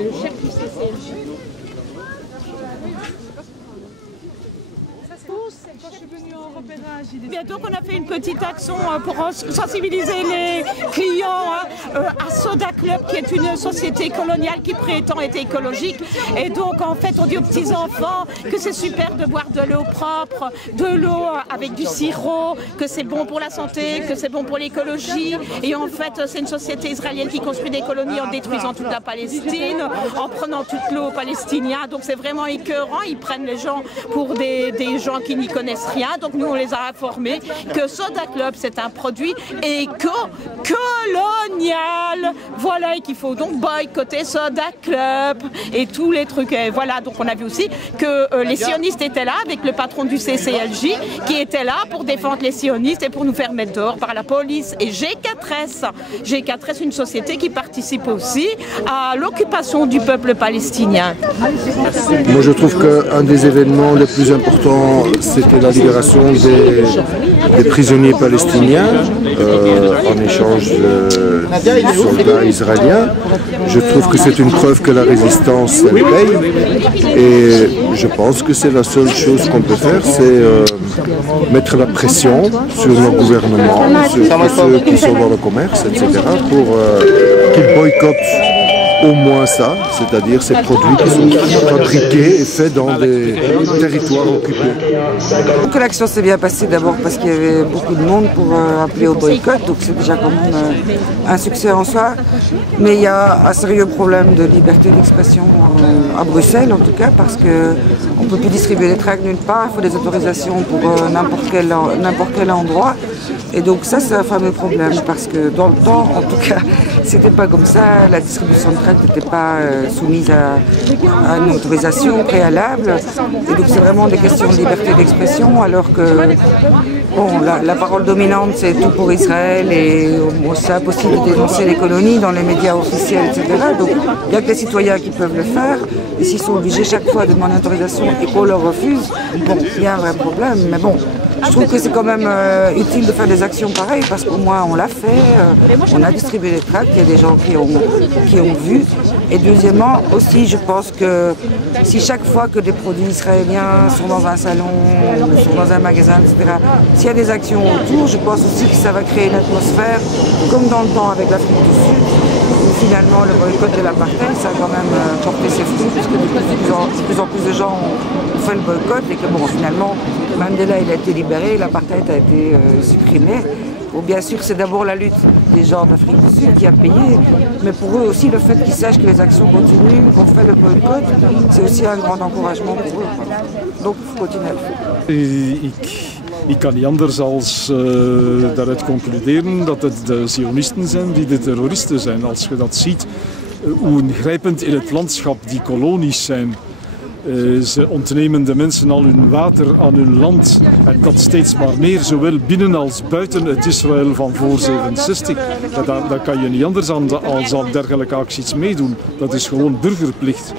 C'est le chef du CCLJ. Bien, donc on a fait une petite action pour sensibiliser les clients à Soda Club, qui est une société coloniale qui prétend être écologique. Et donc en fait on dit aux petits enfants que c'est super de boire de l'eau propre, de l'eau avec du sirop, que c'est bon pour la santé, que c'est bon pour l'écologie. Et en fait c'est une société israélienne qui construit des colonies en détruisant toute la Palestine, en prenant toute l'eau aux Palestiniens. Donc c'est vraiment écœurant, ils prennent les gens pour des gens qui n'y connaissent rien. Donc nous on les a informés que Soda Club c'est un produit éco-colonial, voilà, et qu'il faut donc boycotter Soda Club et tous les trucs. Et voilà, donc on a vu aussi que les sionistes étaient là avec le patron du CCLJ qui était là pour défendre les sionistes et pour nous faire mettre dehors par la police. Et G4S, une société qui participe aussi à l'occupation du peuple palestinien. Moi je trouve qu'un des événements les plus importants c'était la libération des prisonniers palestiniens en échange de soldats israéliens. Je trouve que c'est une preuve que la résistance elle paye, et je pense que c'est la seule chose qu'on peut faire, c'est mettre la pression sur nos gouvernements, sur ceux qui sont dans le commerce, etc., pour qu'ils boycottent au moins ça, c'est-à-dire ces produits qui sont fabriqués et faits dans des territoires occupés. Donc l'action s'est bien passée d'abord parce qu'il y avait beaucoup de monde pour appeler au boycott, donc c'est déjà quand même un succès en soi. Mais il y a un sérieux problème de liberté d'expression à Bruxelles en tout cas, parce qu'on ne peut plus distribuer des tracts nulle part, il faut des autorisations pour n'importe quel endroit. Et donc ça c'est un fameux problème, parce que dans le temps, en tout cas, c'était pas comme ça, la distribution de tracts n'était pas soumise à une autorisation préalable. Et donc c'est vraiment des questions de liberté d'expression, alors que bon, la parole dominante c'est tout pour Israël, et bon, c'est impossible de dénoncer les colonies dans les médias officiels, etc. Donc il n'y a que les citoyens qui peuvent le faire, et s'ils sont obligés chaque fois de demander autorisation et qu'on leur refuse, bon, il y a un vrai problème, mais bon. Je trouve que c'est quand même utile de faire des actions pareilles, parce qu'au moins on l'a fait, on a distribué des tracts, il y a des gens qui ont vu. Et deuxièmement aussi, je pense que si chaque fois que des produits israéliens sont dans un salon, sont dans un magasin, etc., s'il y a des actions autour, je pense aussi que ça va créer une atmosphère, comme dans le temps avec l'Afrique du Sud, où finalement le boycott de l'apartheid, ça a quand même porté ses fruits, puisque de plus en plus de gens ont fait le boycott, et que bon, finalement, Mandela il a été libéré, l'apartheid a été supprimé. Bon, bien sûr, c'est d'abord la lutte des gens d'Afrique du Sud qui a payé, mais pour eux aussi, le fait qu'ils sachent que les actions continuent, qu'on fait le boycott, c'est aussi un grand encouragement pour eux. Donc, il faut continuer à le faire. Ik kan niet anders als daaruit concluderen dat het de Zionisten zijn die de terroristen zijn. Als je dat ziet, hoe ingrijpend in het landschap die kolonies zijn. Ze ontnemen de mensen al hun water aan hun land, en dat steeds maar meer, zowel binnen als buiten het Israël van voor 67. Daar kan je niet anders als aan dergelijke acties meedoen. Dat is gewoon burgerplicht.